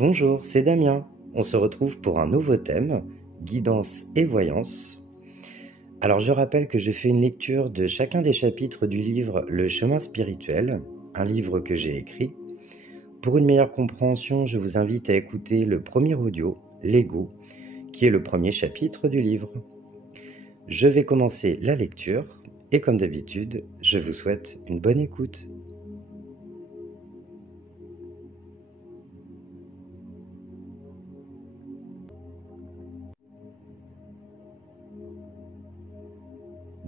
Bonjour, c'est Damien. On se retrouve pour un nouveau thème, guidance et voyance. Alors je rappelle que je fais une lecture de chacun des chapitres du livre Le chemin spirituel, un livre que j'ai écrit. Pour une meilleure compréhension, je vous invite à écouter le premier audio, L'ego, qui est le premier chapitre du livre. Je vais commencer la lecture et comme d'habitude, je vous souhaite une bonne écoute.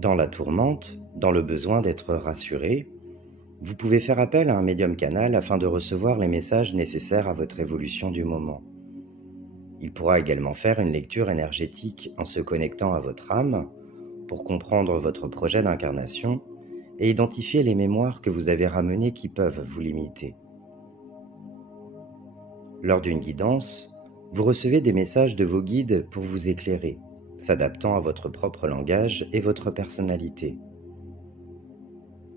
Dans la tourmente, dans le besoin d'être rassuré, vous pouvez faire appel à un médium canal afin de recevoir les messages nécessaires à votre évolution du moment. Il pourra également faire une lecture énergétique en se connectant à votre âme pour comprendre votre projet d'incarnation et identifier les mémoires que vous avez ramenées qui peuvent vous limiter. Lors d'une guidance, vous recevez des messages de vos guides pour vous éclairer, s'adaptant à votre propre langage et votre personnalité.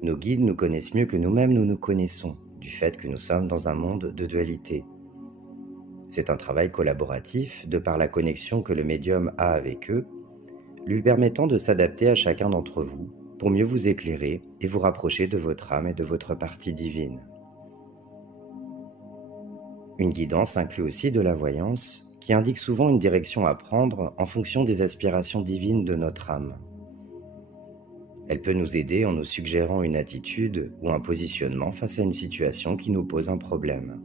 Nos guides nous connaissent mieux que nous-mêmes nous nous connaissons, du fait que nous sommes dans un monde de dualité. C'est un travail collaboratif de par la connexion que le médium a avec eux, lui permettant de s'adapter à chacun d'entre vous pour mieux vous éclairer et vous rapprocher de votre âme et de votre partie divine. Une guidance inclut aussi de la voyance, qui indique souvent une direction à prendre en fonction des aspirations divines de notre âme. Elle peut nous aider en nous suggérant une attitude ou un positionnement face à une situation qui nous pose un problème.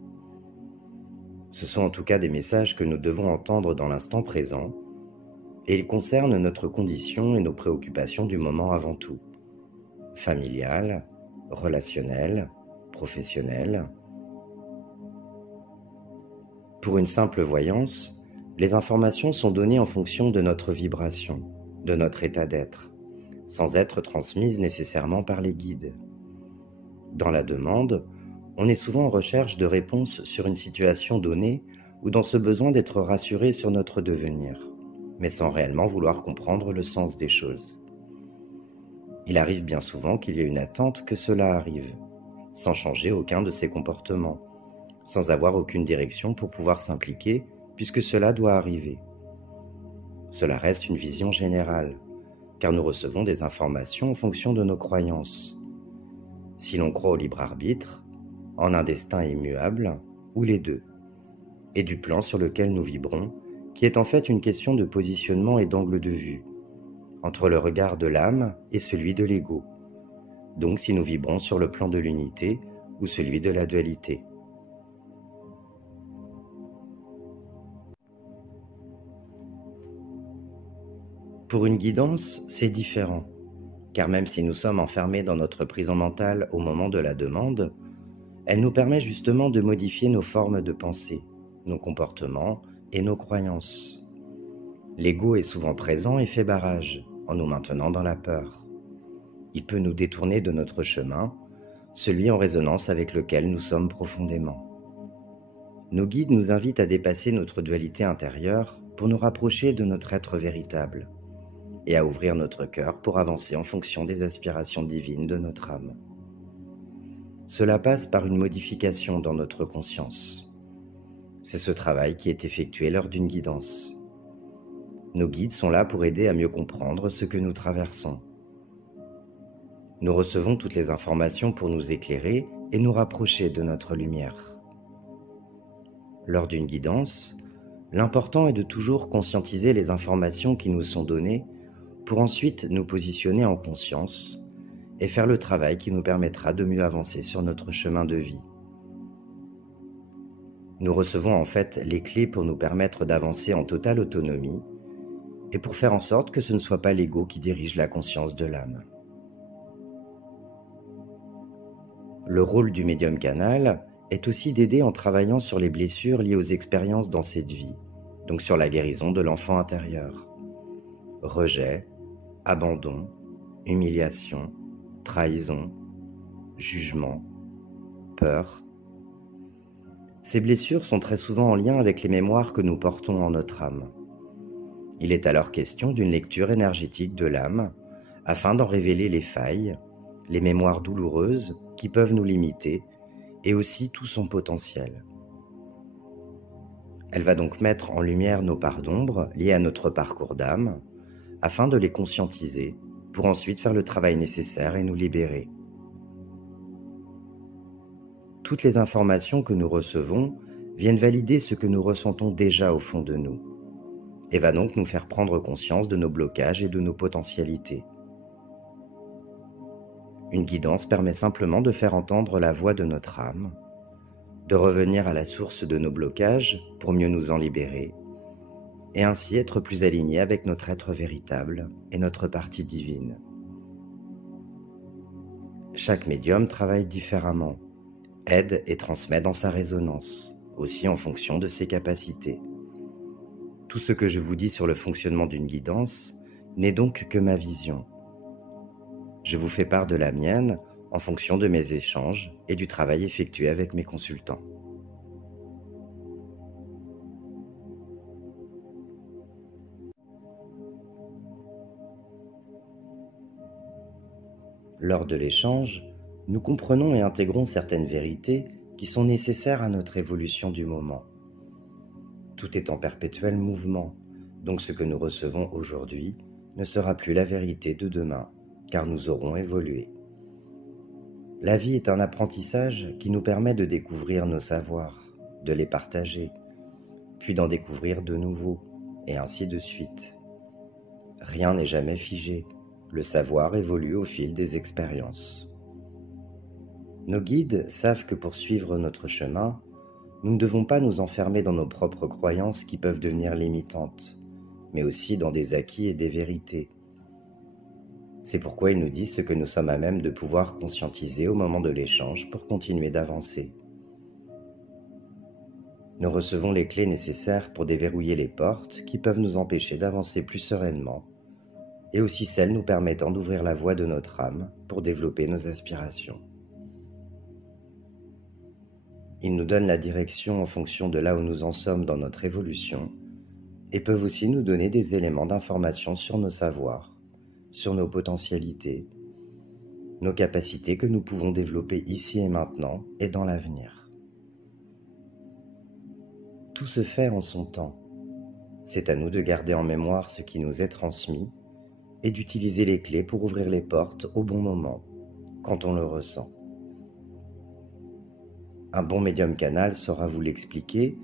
Ce sont en tout cas des messages que nous devons entendre dans l'instant présent, et ils concernent notre condition et nos préoccupations du moment avant tout. Familiales, relationnelles, professionnelles. Pour une simple voyance, les informations sont données en fonction de notre vibration, de notre état d'être, sans être transmises nécessairement par les guides. Dans la demande, on est souvent en recherche de réponses sur une situation donnée ou dans ce besoin d'être rassuré sur notre devenir, mais sans réellement vouloir comprendre le sens des choses. Il arrive bien souvent qu'il y ait une attente que cela arrive, sans changer aucun de ses comportements, sans avoir aucune direction pour pouvoir s'impliquer, puisque cela doit arriver. Cela reste une vision générale, car nous recevons des informations en fonction de nos croyances. Si l'on croit au libre arbitre, en un destin immuable, ou les deux, et du plan sur lequel nous vibrons, qui est en fait une question de positionnement et d'angle de vue, entre le regard de l'âme et celui de l'ego, donc si nous vibrons sur le plan de l'unité ou celui de la dualité. Pour une guidance, c'est différent, car même si nous sommes enfermés dans notre prison mentale au moment de la demande, elle nous permet justement de modifier nos formes de pensée, nos comportements et nos croyances. L'ego est souvent présent et fait barrage, en nous maintenant dans la peur. Il peut nous détourner de notre chemin, celui en résonance avec lequel nous sommes profondément. Nos guides nous invitent à dépasser notre dualité intérieure pour nous rapprocher de notre être véritable, et à ouvrir notre cœur pour avancer en fonction des aspirations divines de notre âme. Cela passe par une modification dans notre conscience. C'est ce travail qui est effectué lors d'une guidance. Nos guides sont là pour aider à mieux comprendre ce que nous traversons. Nous recevons toutes les informations pour nous éclairer et nous rapprocher de notre lumière. Lors d'une guidance, l'important est de toujours conscientiser les informations qui nous sont données pour ensuite nous positionner en conscience et faire le travail qui nous permettra de mieux avancer sur notre chemin de vie. Nous recevons en fait les clés pour nous permettre d'avancer en totale autonomie et pour faire en sorte que ce ne soit pas l'ego qui dirige la conscience de l'âme. Le rôle du médium canal est aussi d'aider en travaillant sur les blessures liées aux expériences dans cette vie, donc sur la guérison de l'enfant intérieur. Rejet, abandon, humiliation, trahison, jugement, peur. Ces blessures sont très souvent en lien avec les mémoires que nous portons en notre âme. Il est alors question d'une lecture énergétique de l'âme afin d'en révéler les failles, les mémoires douloureuses qui peuvent nous limiter et aussi tout son potentiel. Elle va donc mettre en lumière nos parts d'ombre liées à notre parcours d'âme, afin de les conscientiser, pour ensuite faire le travail nécessaire et nous libérer. Toutes les informations que nous recevons viennent valider ce que nous ressentons déjà au fond de nous, et va donc nous faire prendre conscience de nos blocages et de nos potentialités. Une guidance permet simplement de faire entendre la voix de notre âme, de revenir à la source de nos blocages pour mieux nous en libérer, et ainsi être plus alignés avec notre être véritable et notre partie divine. Chaque médium travaille différemment, aide et transmet dans sa résonance, aussi en fonction de ses capacités. Tout ce que je vous dis sur le fonctionnement d'une guidance n'est donc que ma vision. Je vous fais part de la mienne en fonction de mes échanges et du travail effectué avec mes consultants. Lors de l'échange, nous comprenons et intégrons certaines vérités qui sont nécessaires à notre évolution du moment. Tout est en perpétuel mouvement, donc ce que nous recevons aujourd'hui ne sera plus la vérité de demain, car nous aurons évolué. La vie est un apprentissage qui nous permet de découvrir nos savoirs, de les partager, puis d'en découvrir de nouveaux, et ainsi de suite. Rien n'est jamais figé, le savoir évolue au fil des expériences. Nos guides savent que pour suivre notre chemin, nous ne devons pas nous enfermer dans nos propres croyances qui peuvent devenir limitantes, mais aussi dans des acquis et des vérités. C'est pourquoi ils nous disent ce que nous sommes à même de pouvoir conscientiser au moment de l'échange pour continuer d'avancer. Nous recevons les clés nécessaires pour déverrouiller les portes qui peuvent nous empêcher d'avancer plus sereinement, et aussi celles nous permettant d'ouvrir la voie de notre âme pour développer nos aspirations. Ils nous donnent la direction en fonction de là où nous en sommes dans notre évolution et peuvent aussi nous donner des éléments d'information sur nos savoirs, sur nos potentialités, nos capacités que nous pouvons développer ici et maintenant et dans l'avenir. Tout se fait en son temps. C'est à nous de garder en mémoire ce qui nous est transmis et d'utiliser les clés pour ouvrir les portes au bon moment, quand on le ressent. Un bon médium canal saura vous l'expliquer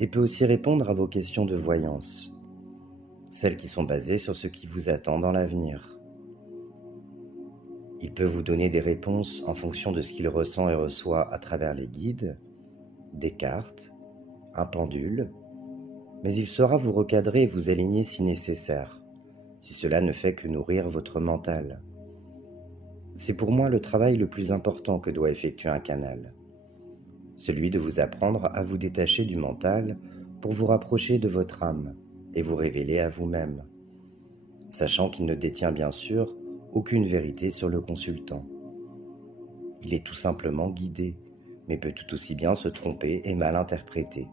et peut aussi répondre à vos questions de voyance, celles qui sont basées sur ce qui vous attend dans l'avenir. Il peut vous donner des réponses en fonction de ce qu'il ressent et reçoit à travers les guides, des cartes, un pendule, mais il saura vous recadrer et vous aligner si nécessaire, si cela ne fait que nourrir votre mental. C'est pour moi le travail le plus important que doit effectuer un canal, celui de vous apprendre à vous détacher du mental pour vous rapprocher de votre âme et vous révéler à vous-même, sachant qu'il ne détient bien sûr aucune vérité sur le consultant. Il est tout simplement guidé, mais peut tout aussi bien se tromper et mal interpréter.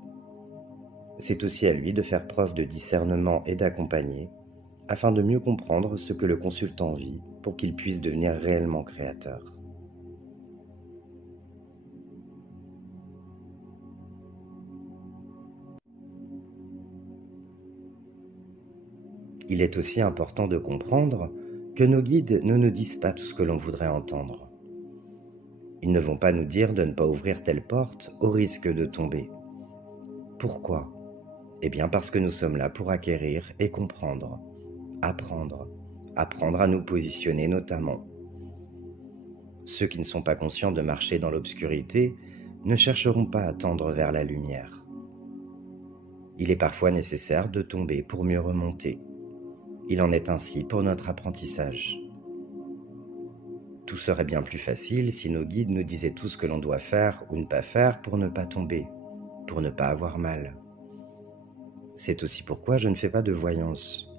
C'est aussi à lui de faire preuve de discernement et d'accompagner, afin de mieux comprendre ce que le consultant vit pour qu'il puisse devenir réellement créateur. Il est aussi important de comprendre que nos guides ne nous disent pas tout ce que l'on voudrait entendre. Ils ne vont pas nous dire de ne pas ouvrir telle porte au risque de tomber. Pourquoi ? Eh bien parce que nous sommes là pour acquérir et comprendre, apprendre à nous positionner notamment. Ceux qui ne sont pas conscients de marcher dans l'obscurité ne chercheront pas à tendre vers la lumière. Il est parfois nécessaire de tomber pour mieux remonter. Il en est ainsi pour notre apprentissage. Tout serait bien plus facile si nos guides nous disaient tout ce que l'on doit faire ou ne pas faire pour ne pas tomber, pour ne pas avoir mal. C'est aussi pourquoi je ne fais pas de voyance,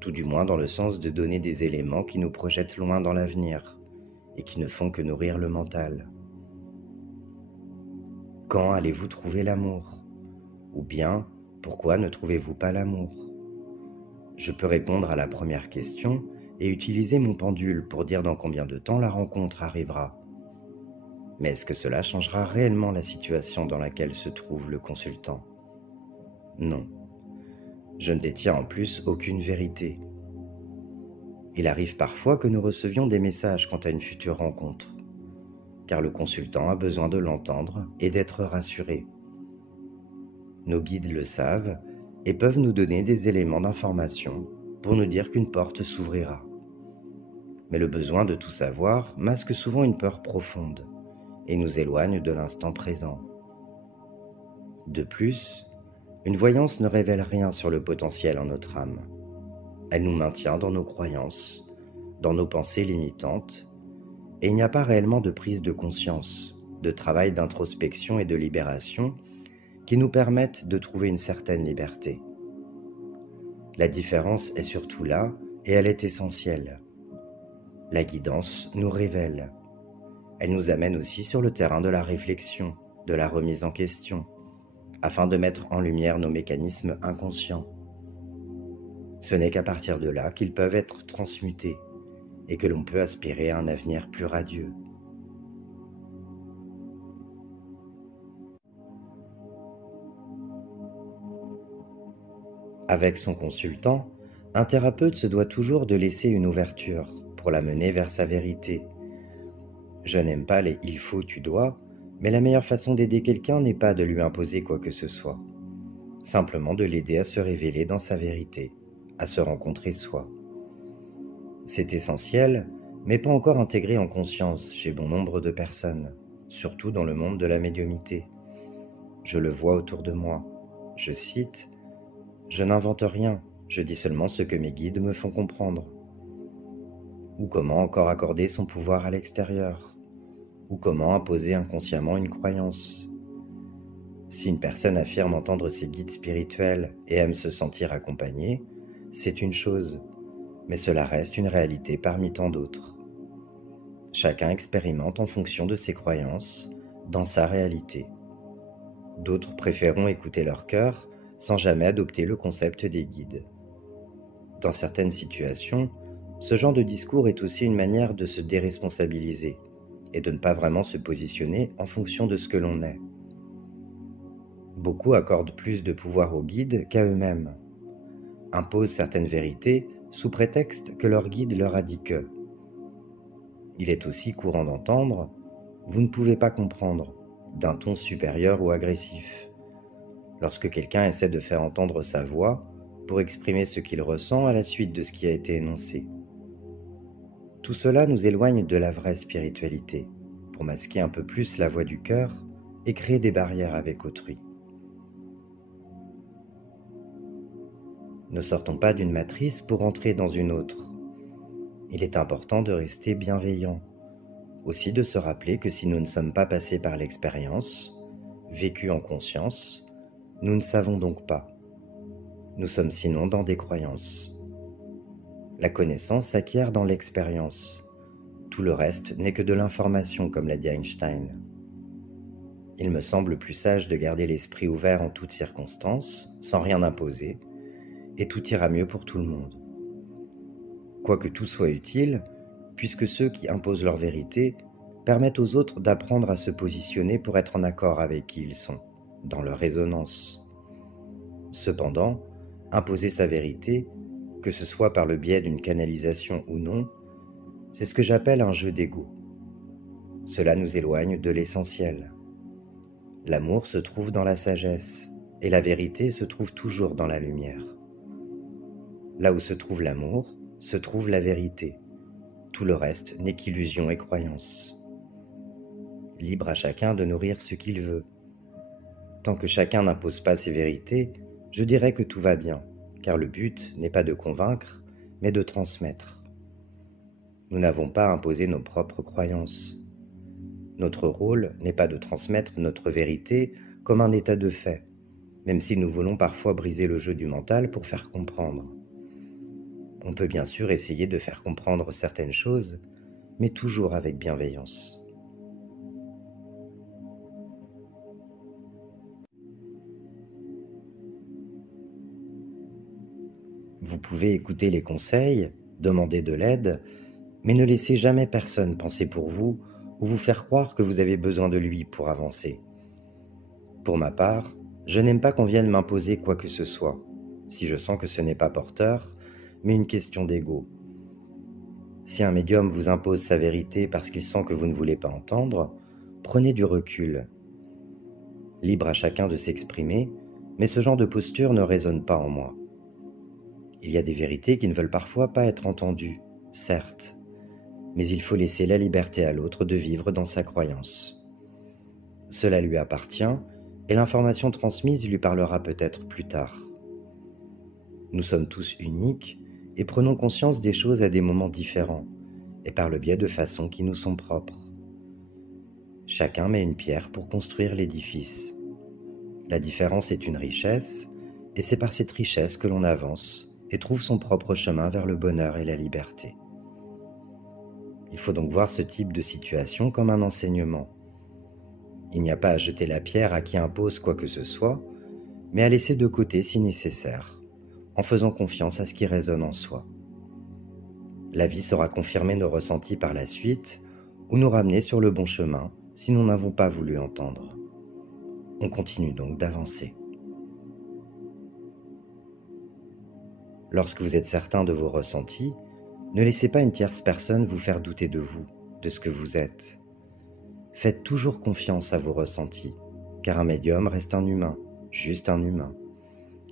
tout du moins dans le sens de donner des éléments qui nous projettent loin dans l'avenir et qui ne font que nourrir le mental. Quand allez-vous trouver l'amour ? Ou bien, pourquoi ne trouvez-vous pas l'amour ? Je peux répondre à la première question et utiliser mon pendule pour dire dans combien de temps la rencontre arrivera. Mais est-ce que cela changera réellement la situation dans laquelle se trouve le consultant ? Non. Je ne détiens en plus aucune vérité. Il arrive parfois que nous recevions des messages quant à une future rencontre, car le consultant a besoin de l'entendre et d'être rassuré. Nos guides le savent et peuvent nous donner des éléments d'information pour nous dire qu'une porte s'ouvrira. Mais le besoin de tout savoir masque souvent une peur profonde et nous éloigne de l'instant présent. De plus, une voyance ne révèle rien sur le potentiel en notre âme. Elle nous maintient dans nos croyances, dans nos pensées limitantes, et il n'y a pas réellement de prise de conscience, de travail d'introspection et de libération qui nous permettent de trouver une certaine liberté. La différence est surtout là, et elle est essentielle. La guidance nous révèle. Elle nous amène aussi sur le terrain de la réflexion, de la remise en question, afin de mettre en lumière nos mécanismes inconscients. Ce n'est qu'à partir de là qu'ils peuvent être transmutés et que l'on peut aspirer à un avenir plus radieux. Avec son consultant, un thérapeute se doit toujours de laisser une ouverture pour l'amener vers sa vérité. Je n'aime pas les « il faut, tu dois », mais la meilleure façon d'aider quelqu'un n'est pas de lui imposer quoi que ce soit, simplement de l'aider à se révéler dans sa vérité, à se rencontrer soi. C'est essentiel, mais pas encore intégré en conscience chez bon nombre de personnes, surtout dans le monde de la médiumnité. Je le vois autour de moi. Je cite « Je n'invente rien, je dis seulement ce que mes guides me font comprendre. » Ou comment encore accorder son pouvoir à l'extérieur? Ou comment imposer inconsciemment une croyance? Si une personne affirme entendre ses guides spirituels et aime se sentir accompagnée, c'est une chose, mais cela reste une réalité parmi tant d'autres. Chacun expérimente en fonction de ses croyances, dans sa réalité. D'autres préféreront écouter leur cœur sans jamais adopter le concept des guides. Dans certaines situations, ce genre de discours est aussi une manière de se déresponsabiliser et de ne pas vraiment se positionner en fonction de ce que l'on est. Beaucoup accordent plus de pouvoir aux guides qu'à eux-mêmes, imposent certaines vérités sous prétexte que leur guide leur a dit que. Il est aussi courant d'entendre « vous ne pouvez pas comprendre » d'un ton supérieur ou agressif, lorsque quelqu'un essaie de faire entendre sa voix pour exprimer ce qu'il ressent à la suite de ce qui a été énoncé. Tout cela nous éloigne de la vraie spiritualité, pour masquer un peu plus la voix du cœur et créer des barrières avec autrui. Ne sortons pas d'une matrice pour entrer dans une autre. Il est important de rester bienveillant, aussi de se rappeler que si nous ne sommes pas passés par l'expérience, vécus en conscience, nous ne savons donc pas. Nous sommes sinon dans des croyances. La connaissance s'acquiert dans l'expérience. Tout le reste n'est que de l'information, comme l'a dit Einstein. Il me semble plus sage de garder l'esprit ouvert en toutes circonstances, sans rien imposer, et tout ira mieux pour tout le monde. Quoique tout soit utile, puisque ceux qui imposent leur vérité permettent aux autres d'apprendre à se positionner pour être en accord avec qui ils sont, dans leur résonance. Cependant, imposer sa vérité, que ce soit par le biais d'une canalisation ou non, c'est ce que j'appelle un jeu d'ego. Cela nous éloigne de l'essentiel. L'amour se trouve dans la sagesse, et la vérité se trouve toujours dans la lumière. Là où se trouve l'amour, se trouve la vérité. Tout le reste n'est qu'illusion et croyance. Libre à chacun de nourrir ce qu'il veut. Tant que chacun n'impose pas ses vérités, je dirais que tout va bien, car le but n'est pas de convaincre, mais de transmettre. Nous n'avons pas à imposer nos propres croyances. Notre rôle n'est pas de transmettre notre vérité comme un état de fait, même si nous voulons parfois briser le jeu du mental pour faire comprendre. On peut bien sûr essayer de faire comprendre certaines choses, mais toujours avec bienveillance. Vous pouvez écouter les conseils, demander de l'aide, mais ne laissez jamais personne penser pour vous ou vous faire croire que vous avez besoin de lui pour avancer. Pour ma part, Je n'aime pas qu'on vienne m'imposer quoi que ce soit, si je sens que ce n'est pas porteur, mais une question d'ego. Si un médium vous impose sa vérité parce qu'il sent que vous ne voulez pas entendre, prenez du recul. Libre à chacun de s'exprimer, mais ce genre de posture ne résonne pas en moi. Il y a des vérités qui ne veulent parfois pas être entendues, certes, mais il faut laisser la liberté à l'autre de vivre dans sa croyance. Cela lui appartient, et l'information transmise lui parlera peut-être plus tard. Nous sommes tous uniques et prenons conscience des choses à des moments différents, et par le biais de façons qui nous sont propres. Chacun met une pierre pour construire l'édifice. La différence est une richesse, et c'est par cette richesse que l'on avance et trouve son propre chemin vers le bonheur et la liberté. Il faut donc voir ce type de situation comme un enseignement. Il n'y a pas à jeter la pierre à qui impose quoi que ce soit, mais à laisser de côté si nécessaire, en faisant confiance à ce qui résonne en soi. La vie saura confirmer nos ressentis par la suite ou nous ramener sur le bon chemin si nous n'avons pas voulu entendre. On continue donc d'avancer. Lorsque vous êtes certain de vos ressentis, ne laissez pas une tierce personne vous faire douter de vous, de ce que vous êtes. Faites toujours confiance à vos ressentis, car un médium reste un humain, juste un humain.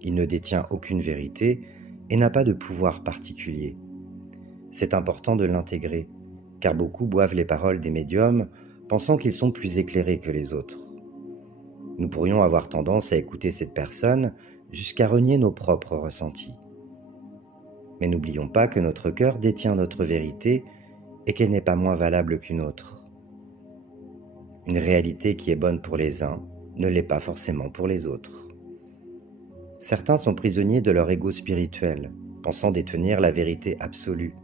Il ne détient aucune vérité et n'a pas de pouvoir particulier. C'est important de l'intégrer, car beaucoup boivent les paroles des médiums, pensant qu'ils sont plus éclairés que les autres. Nous pourrions avoir tendance à écouter cette personne jusqu'à renier nos propres ressentis. Mais n'oublions pas que notre cœur détient notre vérité et qu'elle n'est pas moins valable qu'une autre. Une réalité qui est bonne pour les uns ne l'est pas forcément pour les autres. Certains sont prisonniers de leur ego spirituel, pensant détenir la vérité absolue.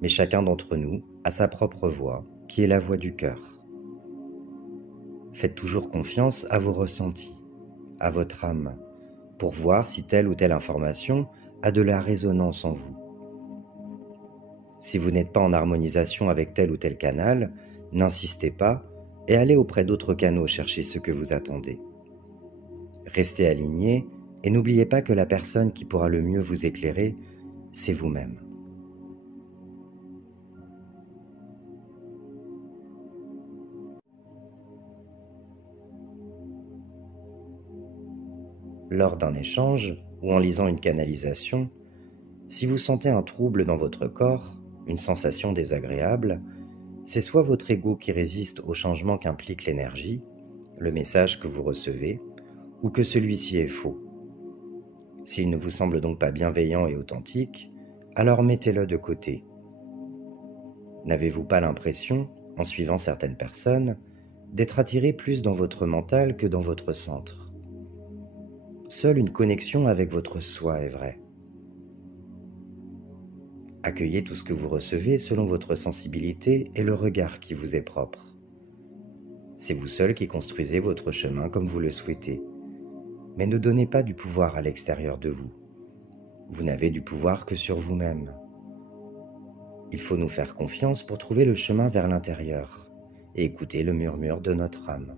Mais chacun d'entre nous a sa propre voix, qui est la voix du cœur. Faites toujours confiance à vos ressentis, à votre âme, pour voir si telle ou telle information a de la résonance en vous. Si vous n'êtes pas en harmonisation avec tel ou tel canal, n'insistez pas et allez auprès d'autres canaux chercher ce que vous attendez. Restez aligné et n'oubliez pas que la personne qui pourra le mieux vous éclairer, c'est vous-même. Lors d'un échange ou en lisant une canalisation, si vous sentez un trouble dans votre corps, une sensation désagréable, c'est soit votre ego qui résiste au changement qu'implique l'énergie, le message que vous recevez, ou que celui-ci est faux. S'il ne vous semble donc pas bienveillant et authentique, alors mettez-le de côté. N'avez-vous pas l'impression, en suivant certaines personnes, d'être attiré plus dans votre mental que dans votre centre? Seule une connexion avec votre soi est vraie. Accueillez tout ce que vous recevez selon votre sensibilité et le regard qui vous est propre. C'est vous seul qui construisez votre chemin comme vous le souhaitez. Mais ne donnez pas du pouvoir à l'extérieur de vous. Vous n'avez du pouvoir que sur vous-même. Il faut nous faire confiance pour trouver le chemin vers l'intérieur et écouter le murmure de notre âme.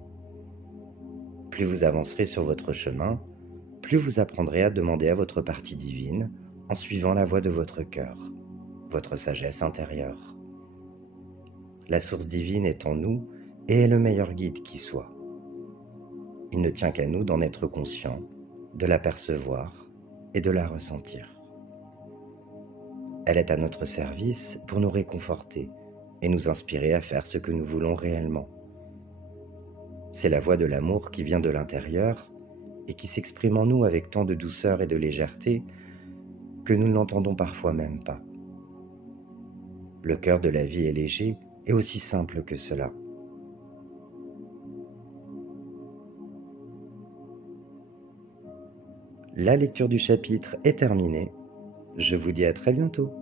Plus vous avancerez sur votre chemin, plus vous apprendrez à demander à votre partie divine en suivant la voie de votre cœur, votre sagesse intérieure. La source divine est en nous et est le meilleur guide qui soit. Il ne tient qu'à nous d'en être conscients, de la percevoir et de la ressentir. Elle est à notre service pour nous réconforter et nous inspirer à faire ce que nous voulons réellement. C'est la voix de l'amour qui vient de l'intérieur et qui s'exprime en nous avec tant de douceur et de légèreté que nous ne l'entendons parfois même pas. Le cœur de la vie est léger et aussi simple que cela. La lecture du chapitre est terminée. Je vous dis à très bientôt.